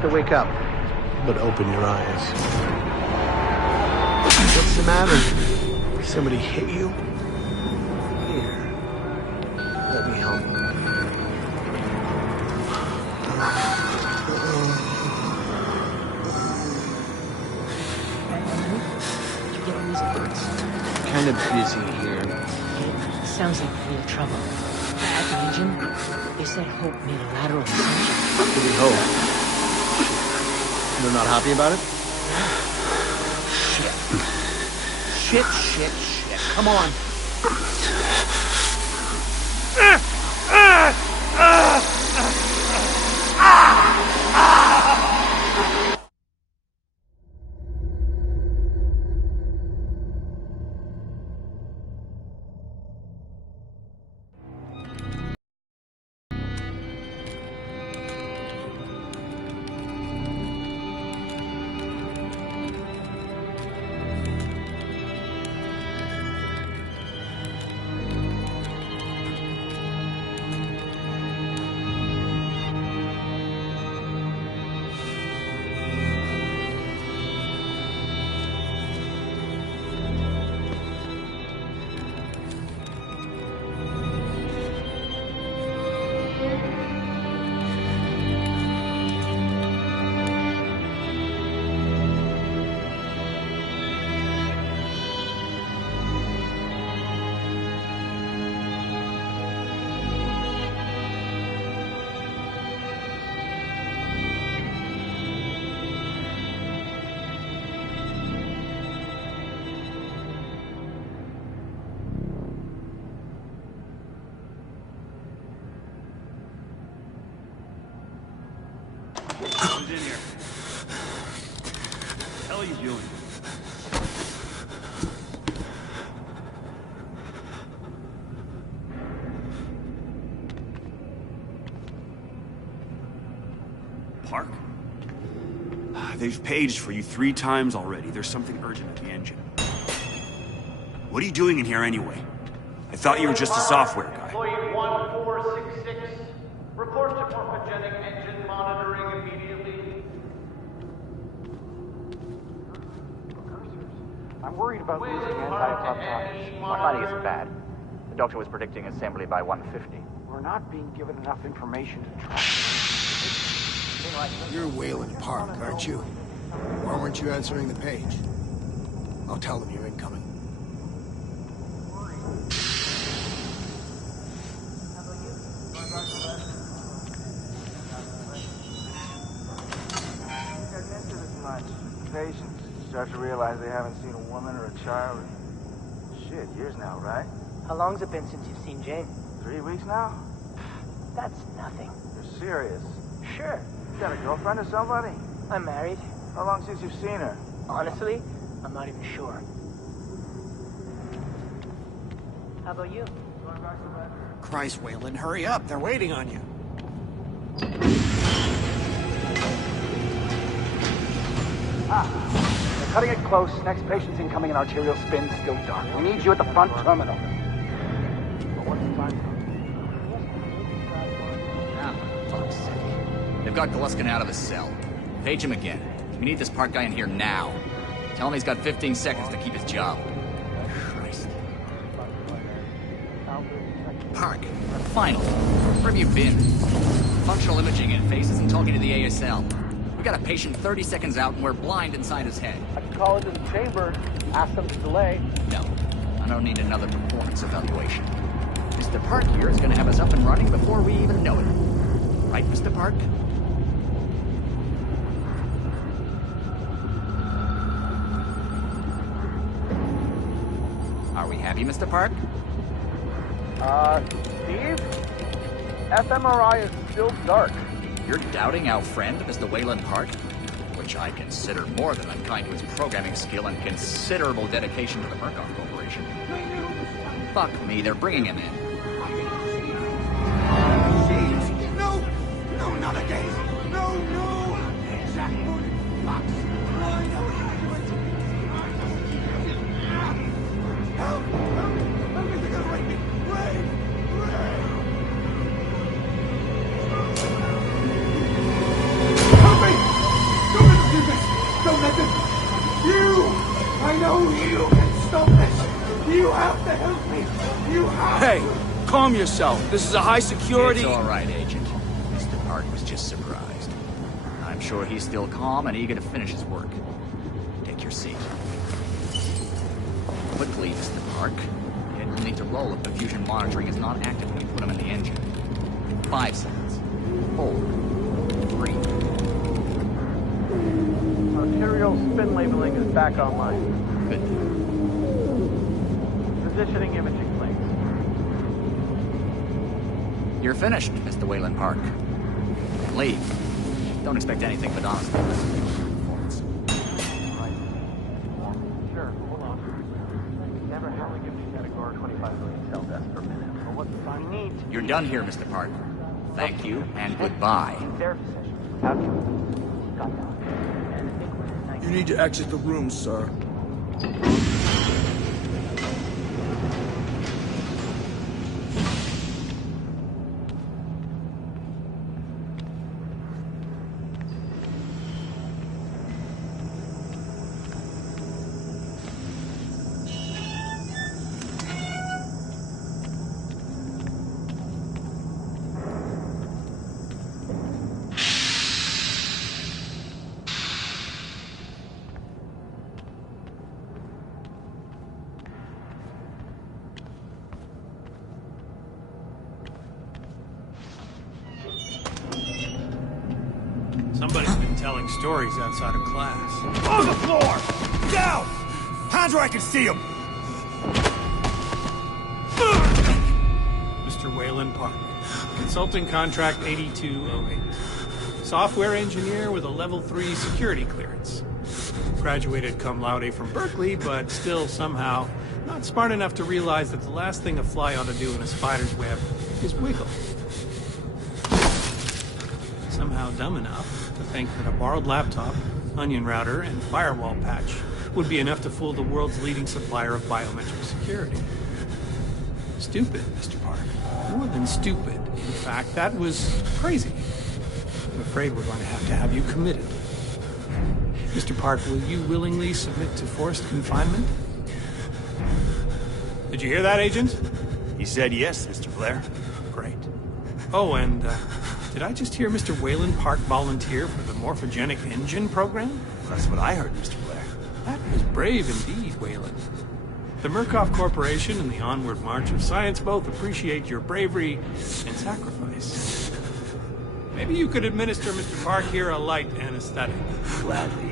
have to wake up. But open your eyes. What's the matter? Somebody hit you? Here. Let me help. Did you get all these alerts? Kind of busy here. It sounds like real trouble. At the engine, they said Hope made a lateral ascension. What do we hope? They're not happy about it? Shit. Come on. Who's in here? What the hell are you doing? Park? They've paged for you 3 times already. There's something urgent at the engine. What are you doing in here anyway? I thought you were just a software guy. Employee 1466. Report to morphogenic engine monitoring immediately. I'm worried about losing anti-apoptosis. 190 isn't bad. The doctor was predicting assembly by 150. We're not being given enough information to track. You're Wayland Park, aren't you? Why weren't you answering the page? I'll tell them you're incoming. Patients start to realize they haven't seen a woman or a child in, shit, years now, right? How long's it been since you've seen Jane? 3 weeks now? That's nothing. You're serious? Sure. You got a girlfriend or somebody? I'm married. How long since you've seen her? Honestly, I'm not even sure. How about you? Christ, Wayland, hurry up. They're waiting on you. They're cutting it close. Next patient's incoming and arterial spin still dark. We need you at the front terminal. But what's the time? Ah, fuck's sake. They've got Gluskin out of his cell. Page him again. We need this Park guy in here now. Tell him he's got 15 seconds to keep his job. Christ. Park, finally. Where have you been? Functional imaging in faces and talking to the ASL. We got a patient 30 seconds out and we're blind inside his head. I can call into the chamber, ask them to delay. No, I don't need another performance evaluation. Mr. Park here is going to have us up and running before we even know it. Right, Mr. Park? Are we happy, Mr. Park? Steve? fMRI is still dark. You're doubting our friend, Mr. Wayland Park? Which I consider more than unkind to his programming skill and considerable dedication to the Murkoff Corporation. Fuck me, they're bringing him in. No! No, not again! No, no! Jack Moon, Fox! Help! Help me! They're gonna rape me! Rape! Help me! calm yourself. This is a high security... It's all right, Agent. Mr. Park was just surprised. I'm sure he's still calm and eager to finish his work. Take your seat. Quickly, Mr. Park. You will need to roll if the fusion monitoring is not active when you put him in the engine. 5 seconds. 4. 3. Arterial spin labeling is back online. Good. Positioning imaging links. You're finished, Mr. Wayland Park. Leave. Don't expect anything but honesty. Sure, hold on. Never have to give me category 25 million cell deaths per minute. But what I need... You're done here, Mr. Park. Thank you, and goodbye. Therapy session. Have you? Got down. You need to exit the room, sir. Somebody's been telling stories outside of class. On the floor! Down! Hands where I can see him! Mr. Wayland Park. Consulting contract 8208. Software engineer with a level 3 security clearance. Graduated cum laude from Berkeley, but still somehow not smart enough to realize that the last thing a fly ought to do in a spider's web is wiggle. Somehow dumb enough to think that a borrowed laptop, onion router, and firewall patch would be enough to fool the world's leading supplier of biometric security. Stupid, Mr. Park. More than stupid. In fact, that was crazy. I'm afraid we're going to have you committed. Mr. Park, will you willingly submit to forced confinement? Did you hear that, Agent? He said yes, Mr. Blair. Great. Oh, and did I just hear Mr. Wayland Park volunteer for the morphogenic engine program? That's what I heard, Mr. Blair. That was brave indeed, Wayland. The Murkoff Corporation and the Onward March of Science both appreciate your bravery and sacrifice. Maybe you could administer Mr. Park here a light anesthetic. Gladly.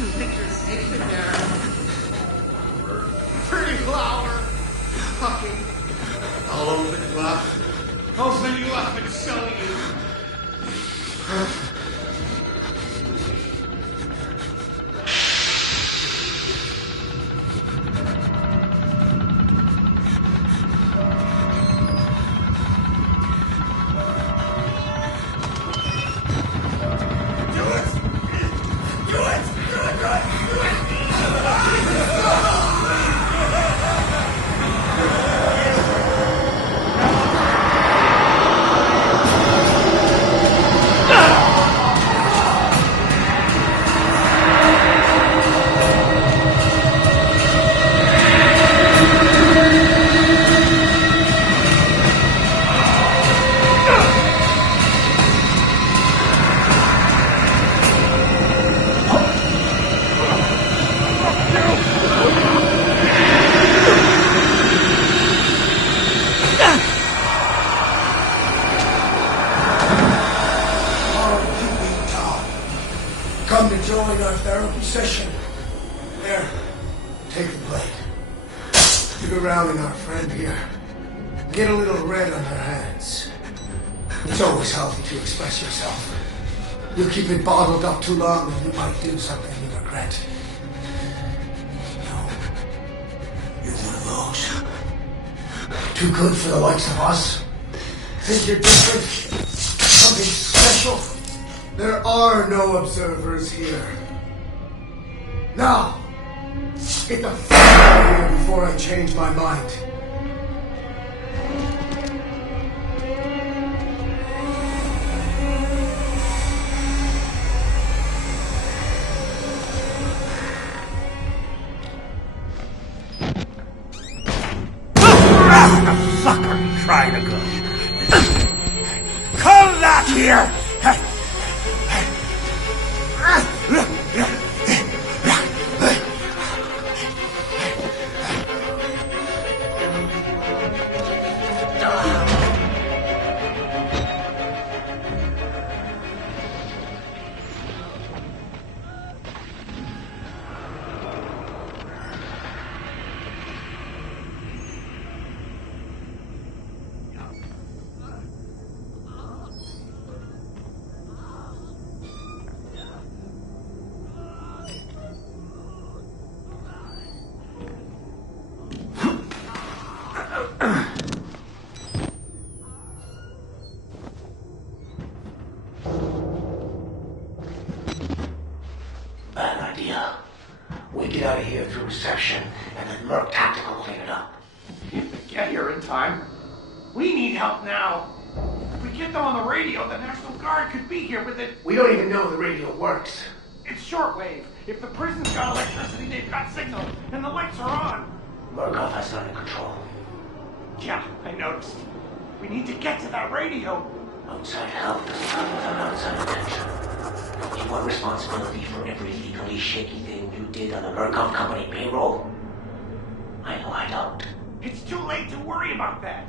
You think you're safe in there? Pretty flower. Fucking all over the club. Open you up and show you. Come to join our therapy session. There, take the blade. Dig around in our friend here. Get a little red on her hands. It's always healthy to express yourself. You keep it bottled up too long and you might do something you regret. No. You're one of those. Too good for the likes of us. Think you're different? Something special? There are no observers here. Now, get the fuck out of here before I change my mind. The fucker trying to go. Come back here! Bad idea. We get out of here through reception, and then Merc Tactical will clean it up. If they get here in time. We need help now. If we get them on the radio, the National Guard could be here with it. We don't even know the radio works. It's shortwave. If the prison's got electricity, they've got signal, and the lights are on. Murkoff has that in control. Yeah, I noticed. We need to get to that radio. Outside help doesn't come without outside attention. You want responsibility for every legally shaky thing you did on the Murkoff Company payroll? I know I don't. It's too late to worry about that.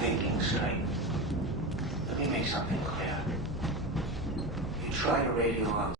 Thinking straight. Let me make something clear. You try to radio on